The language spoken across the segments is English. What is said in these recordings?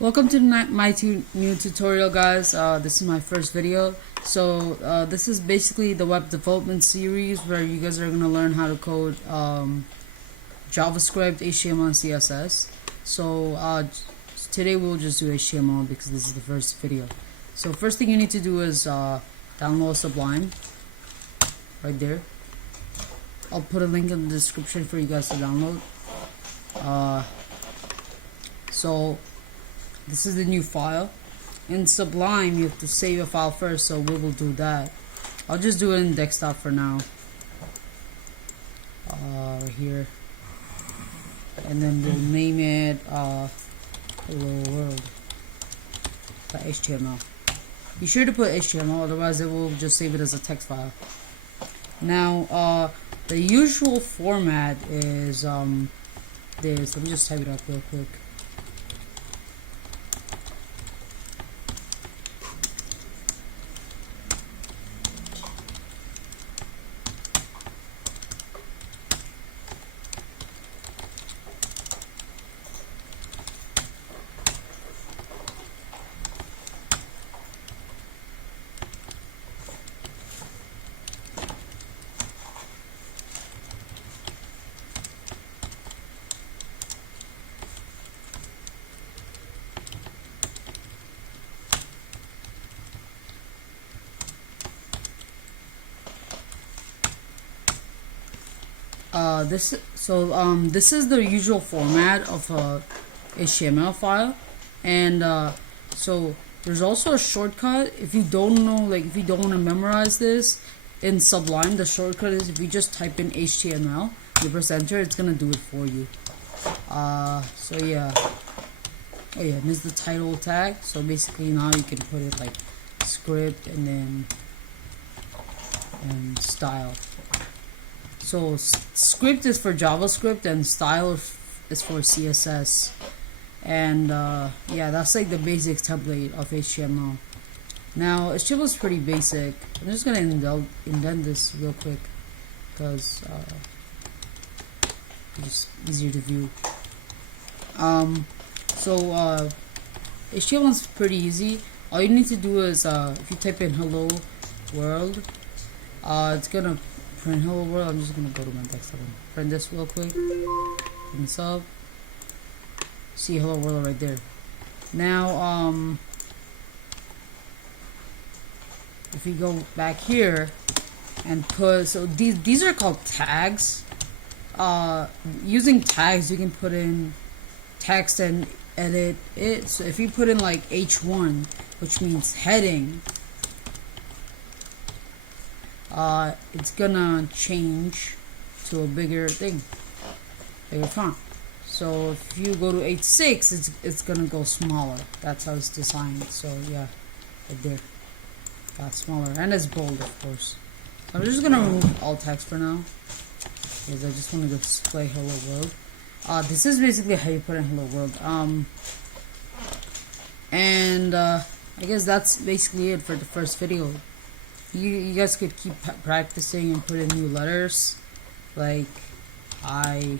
Welcome to my new tutorial, guys. This is my first video. So this is basically the web development series where you guys are going to learn how to code JavaScript, HTML, and CSS. So today we'll just do HTML because this is the first video. So first thing you need to do is download Sublime right there. I'll put a link in the description for you guys to download. So this is the new file. In Sublime, you have to save a file first, so we will do that. I'll just do it in desktop for now. Right here. And then we'll name it Hello World by HTML. Be sure to put HTML, otherwise it will just save it as a text file. Now, the usual format is this. Let me just type it up real quick. This is the usual format of a HTML file, and so there's also a shortcut. If you don't know, if you don't want to memorize this in Sublime, the shortcut is if you just type in HTML, you press enter, it's gonna do it for you. So yeah. Oh yeah, and this is the title tag. So basically now you can put it like script and style. So script is for JavaScript and style is for CSS, and yeah, that's like the basic template of HTML. Now HTML is pretty basic. I'm just gonna indent this real quick because it's easier to view. HTML is pretty easy. All you need to do is if you type in hello world, it's gonna print hello world. I'm just gonna go to my desktop and print this real quick. Print sub. See hello world right there. Now if you go back here and put, so these are called tags. Using tags you can put in text and edit it. So if you put in like H1, which means heading, it's gonna change to a bigger thing, bigger font. So if you go to H6, it's gonna go smaller. That's how it's designed. So yeah, right there, got smaller, and it's bold, of course. So I'm just gonna remove all text for now because I just want to display hello world. This is basically how you put in hello world. I guess that's basically it for the first video. You guys could keep practicing and put in new letters like I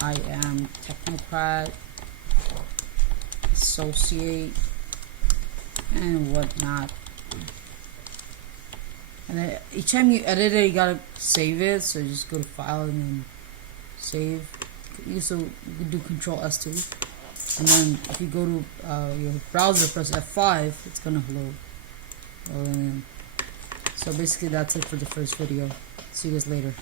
am technocrat, associate, and whatnot. And each time you edit it, you gotta save it. So just go to file and then save. You can do Control S2, and then if you go to your browser, press F5, it's gonna load. So basically that's it for the first video. See you guys later.